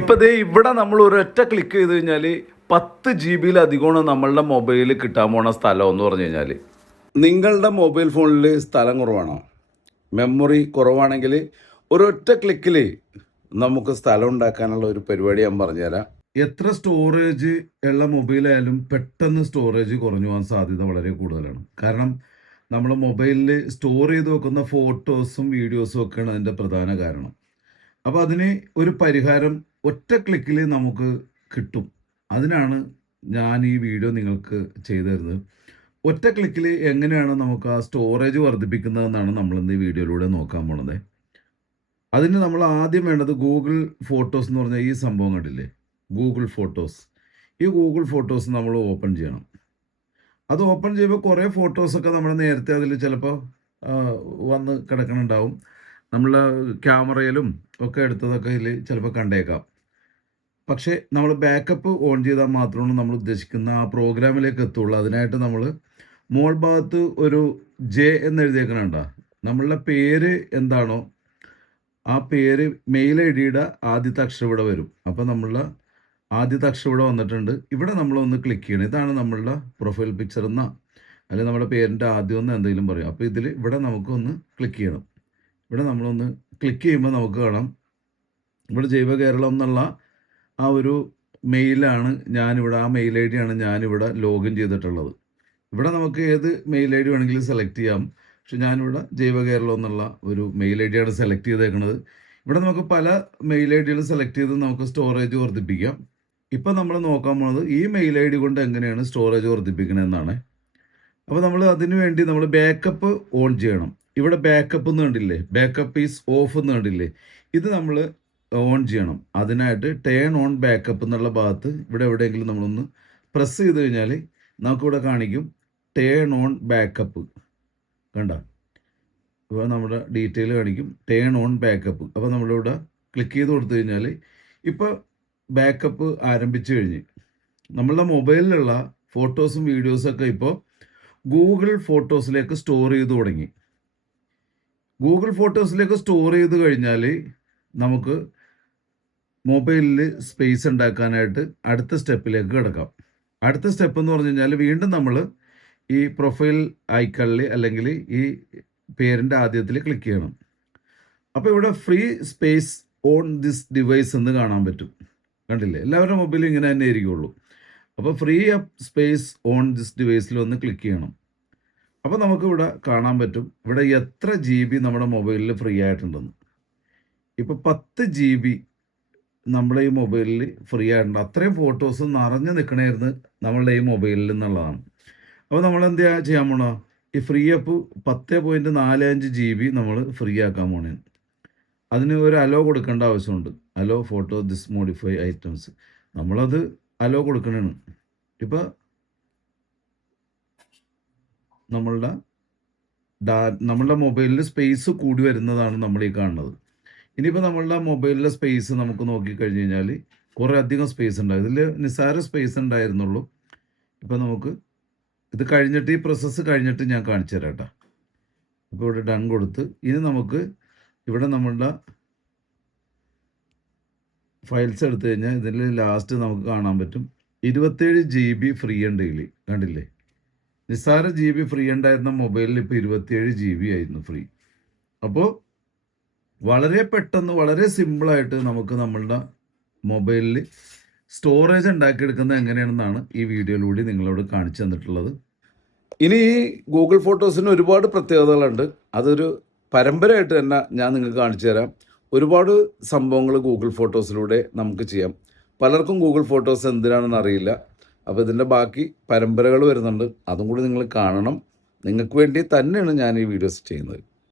ഇപ്പം ദേ ഇവിടെ നമ്മൾ ഒരൊറ്റ ക്ലിക്ക് ചെയ്ത് കഴിഞ്ഞാൽ 10 GB നമ്മളുടെ മൊബൈലിൽ കിട്ടാൻ പോണ സ്ഥലം എന്ന് പറഞ്ഞു കഴിഞ്ഞാൽ, നിങ്ങളുടെ മൊബൈൽ ഫോണിൽ സ്ഥലം കുറവാണോ, മെമ്മറി കുറവാണെങ്കിൽ ഒരൊറ്റ ക്ലിക്കിൽ നമുക്ക് സ്ഥലം ഉണ്ടാക്കാനുള്ള ഒരു പരിപാടി ഞാൻ പറഞ്ഞുതരാം. എത്ര സ്റ്റോറേജ് ഉള്ള മൊബൈലായാലും പെട്ടെന്ന് സ്റ്റോറേജ് കുറഞ്ഞു പോകാൻ സാധ്യത വളരെ കൂടുതലാണ്. കാരണം നമ്മൾ മൊബൈലിൽ സ്റ്റോർ ചെയ്ത് വെക്കുന്ന ഫോട്ടോസും വീഡിയോസും ഒക്കെയാണ് അതിൻ്റെ പ്രധാന കാരണം. അപ്പോൾ അതിന് ഒരു പരിഹാരം ഒറ്റ ക്ലിക്കിൽ നമുക്ക് കിട്ടും. അതിനാണ് ഞാൻ ഈ വീഡിയോ നിങ്ങൾക്ക് ചെയ്തു തരുന്നത്. ഒറ്റ ക്ലിക്കിൽ എങ്ങനെയാണ് നമുക്ക് ആ സ്റ്റോറേജ് വർദ്ധിപ്പിക്കുന്നതെന്നാണ് നമ്മളിന്ന് ഈ വീഡിയോയിലൂടെ നോക്കാൻ പോണത്. അതിന് നമ്മൾ ആദ്യം വേണ്ടത് ഗൂഗിൾ ഫോട്ടോസ് എന്ന് പറഞ്ഞാൽ ഈ സംഭവം കണ്ടില്ലേ, ഗൂഗിൾ ഫോട്ടോസ്. ഈ ഗൂഗിൾ ഫോട്ടോസ് നമ്മൾ ഓപ്പൺ ചെയ്യണം. അത് ഓപ്പൺ ചെയ്യുമ്പോൾ കുറേ ഫോട്ടോസൊക്കെ നമ്മൾ നേരത്തെ അതിൽ ചിലപ്പോൾ വന്ന് കിടക്കണുണ്ടാവും. നമ്മൾ ക്യാമറയിലും ഒക്കെ എടുത്തതൊക്കെ ഇതിൽ ചിലപ്പോൾ കണ്ടേക്കാം. പക്ഷേ നമ്മൾ ബാക്കപ്പ് ഓൺ ചെയ്താൽ മാത്രമാണ് നമ്മൾ ഉദ്ദേശിക്കുന്ന ആ പ്രോഗ്രാമിലേക്ക് എത്തുള്ളൂ. അതിനായിട്ട് നമ്മൾ മോൾ ഭാഗത്ത് ഒരു ജെ എന്ന് എഴുതിയേക്കണുണ്ടോ, നമ്മളുടെ പേര് എന്താണോ ആ പേര് മെയിൽ ഐ ഡിയുടെ ആദ്യത്തെ അക്ഷരം ഇവിടെ വരും. അപ്പോൾ നമ്മളുടെ ആദ്യത്തെ അക്ഷരം ഇവിടെ വന്നിട്ടുണ്ട്. ഇവിടെ നമ്മളൊന്ന് ക്ലിക്ക് ചെയ്യണം. ഇതാണ് നമ്മളുടെ പ്രൊഫൈൽ പിക്ചർ എന്നാ അല്ലെങ്കിൽ നമ്മുടെ പേരിൻ്റെ ആദ്യം എന്ന് എന്തെങ്കിലും പറയും. അപ്പോൾ ഇതിൽ ഇവിടെ നമുക്കൊന്ന് ക്ലിക്ക് ചെയ്യണം. ഇവിടെ നമ്മളൊന്ന് ക്ലിക്ക് ചെയ്യുമ്പോൾ നമുക്ക് കാണാം ഇവിടെ ജൈവ കേരളം എന്നുള്ള ആ ഒരു മെയിലാണ് ഞാനിവിടെ, ആ മെയിൽ ഐ ഡിയാണ് ഞാനിവിടെ ലോഗിൻ ചെയ്തിട്ടുള്ളത്. ഇവിടെ നമുക്ക് ഏത് മെയിൽ ഐ ഡി വേണമെങ്കിലും സെലക്ട് ചെയ്യാം. പക്ഷെ ഞാനിവിടെ ജൈവ കേരളം എന്നുള്ള ഒരു മെയിൽ ഐ ഡിയാണ് സെലക്ട് ചെയ്തേക്കുന്നത്. ഇവിടെ നമുക്ക് പല മെയിൽ ഐ ഡികളും സെലക്ട് ചെയ്ത് നമുക്ക് സ്റ്റോറേജ് വർദ്ധിപ്പിക്കാം. ഇപ്പം നമ്മൾ നോക്കാൻ പോകുന്നത് ഈ മെയിൽ ഐ ഡി കൊണ്ട് എങ്ങനെയാണ് സ്റ്റോറേജ് വർദ്ധിപ്പിക്കണമെന്നാണ്. അപ്പോൾ നമ്മൾ അതിനു വേണ്ടി നമ്മൾ ബാക്കപ്പ് ഓൺ ചെയ്യണം. ഇവിടെ ബാക്കപ്പ് എന്ന് കണ്ടില്ലേ, ബാക്കപ്പ് ഈസ് ഓഫ് എന്ന് കണ്ടില്ലേ, ഇത് നമ്മൾ ഓൺ ചെയ്യണം. അതിനായിട്ട് ടേൺ ഓൺ ബാക്കപ്പ് എന്നുള്ള ഭാഗത്ത് ഇവിടെ എവിടെയെങ്കിലും നമ്മളൊന്ന് പ്രസ് ചെയ്ത് കഴിഞ്ഞാൽ നമുക്കിവിടെ കാണിക്കും ടേൺ ഓൺ ബാക്കപ്പ്. കണ്ട, ഇപ്പോൾ നമ്മുടെ ഡീറ്റെയിൽ കാണിക്കും ടേൺ ഓൺ ബാക്കപ്പ്. അപ്പോൾ നമ്മളിവിടെ ക്ലിക്ക് ചെയ്ത് കൊടുത്തു കഴിഞ്ഞാൽ ഇപ്പോൾ ബാക്കപ്പ് ആരംഭിച്ചു കഴിഞ്ഞ് നമ്മളുടെ മൊബൈലിലുള്ള ഫോട്ടോസും വീഡിയോസൊക്കെ ഇപ്പോൾ ഗൂഗിൾ ഫോട്ടോസിലേക്ക് സ്റ്റോർ ചെയ്ത് തുടങ്ങി. ഗൂഗിൾ ഫോട്ടോസിലേക്ക് സ്റ്റോർ ചെയ്ത് കഴിഞ്ഞാൽ നമുക്ക് മൊബൈലിൽ സ്പേസ് ഉണ്ടാക്കാനായിട്ട് അടുത്ത സ്റ്റെപ്പിലേക്ക് കിടക്കാം. അടുത്ത സ്റ്റെപ്പ് എന്ന് പറഞ്ഞു കഴിഞ്ഞാൽ വീണ്ടും നമ്മൾ ഈ പ്രൊഫൈൽ ഐക്കണിൽ അല്ലെങ്കിൽ ഈ പേരിൻ്റെ ആദ്യത്തിൽ ക്ലിക്ക് ചെയ്യണം. അപ്പോൾ ഇവിടെ free space on this device എന്ന് കാണാൻ പറ്റും. കണ്ടില്ലേ, എല്ലാവരുടെ മൊബൈലും ഇങ്ങനെ തന്നെ ആയിരിക്കുള്ളൂ. അപ്പോൾ free up space on this ഡിവൈസിൽ ഒന്ന് ക്ലിക്ക് ചെയ്യണം. അപ്പോൾ നമുക്കിവിടെ കാണാൻ പറ്റും ഇവിടെ എത്ര GB നമ്മുടെ മൊബൈലിൽ ഫ്രീ ആയിട്ടുണ്ടെന്ന്. ഇപ്പോൾ 10 GB നമ്മുടെ ഈ മൊബൈലിൽ ഫ്രീ ആയിട്ടുണ്ട്. അത്രയും ഫോട്ടോസ് നിറഞ്ഞു നിൽക്കണമായിരുന്നു നമ്മളുടെ ഈ മൊബൈലിൽ എന്നുള്ളതാണ്. അപ്പോൾ നമ്മൾ എന്താ ചെയ്യാൻ പോണോ, ഈ ഫ്രീ അപ്പ് 10.45 GB നമ്മൾ ഫ്രീ ആക്കാൻ പോണേ. അതിന് ഒരു അലോ കൊടുക്കേണ്ട ആവശ്യമുണ്ട്. Hello photo this modify items, നമ്മളത് അലോ കൊടുക്കണേണ്. ഇപ്പോൾ നമ്മളുടെ മൊബൈലിൽ സ്പേസ് കൂടി വരുന്നതാണ് നമ്മൾ ഈ കാണുന്നത്. ഇനിയിപ്പോൾ നമ്മളുടെ മൊബൈലിലെ സ്പേസ് നമുക്ക് നോക്കിക്കഴിഞ്ഞ് കഴിഞ്ഞാൽ കുറേ അധികം സ്പേസ് ഉണ്ടാകും. ഇതിൽ നിസ്സാര സ്പേസ് ഉണ്ടായിരുന്നുള്ളൂ. ഇപ്പോൾ നമുക്ക് ഇത് കഴിഞ്ഞിട്ട് ഈ പ്രോസസ്സ് കഴിഞ്ഞിട്ട് ഞാൻ കാണിച്ചു തരാം കേട്ടോ. ഇപ്പോൾ ഇവിടെ ഡൺ കൊടുത്ത് ഇനി നമുക്ക് ഇവിടെ നമ്മളുടെ ഫയൽസ് എടുത്തു കഴിഞ്ഞാൽ ഇതിൽ ലാസ്റ്റ് നമുക്ക് കാണാൻ പറ്റും 27 GB ഫ്രീ ഉണ്ട് ഇതിൽ. കണ്ടില്ലേ, നിസ്സാര GB ഫ്രീ ഉണ്ടായിരുന്ന മൊബൈലിൽ ഇപ്പോൾ 27 GB ആയിരുന്നു ഫ്രീ. അപ്പോൾ വളരെ പെട്ടെന്ന് വളരെ സിമ്പിളായിട്ട് നമുക്ക് നമ്മളുടെ മൊബൈലിൽ സ്റ്റോറേജ് ഉണ്ടാക്കിയെടുക്കുന്നത് എങ്ങനെയാണെന്നാണ് ഈ വീഡിയോയിലൂടെ നിങ്ങളോട് കാണിച്ചു തന്നിട്ടുള്ളത്. ഇനി ഈ ഗൂഗിൾ ഫോട്ടോസിന് ഒരുപാട് പ്രത്യേകതകളുണ്ട്. അതൊരു പരമ്പരയായിട്ട് തന്നെ ഞാൻ നിങ്ങൾക്ക് കാണിച്ചു തരാം. ഒരുപാട് സംഭവങ്ങൾ ഗൂഗിൾ ഫോട്ടോസിലൂടെ നമുക്ക് ചെയ്യാം. പലർക്കും ഗൂഗിൾ ഫോട്ടോസ് എന്തിനാണെന്ന് അറിയില്ല. അപ്പോൾ ഇതിൻ്റെ ബാക്കി പരമ്പരകൾ വരുന്നുണ്ട്, അതും കൂടി നിങ്ങൾ കാണണം. നിങ്ങൾക്ക് വേണ്ടി തന്നെയാണ് ഞാൻ ഈ വീഡിയോസ് ചെയ്യുന്നത്.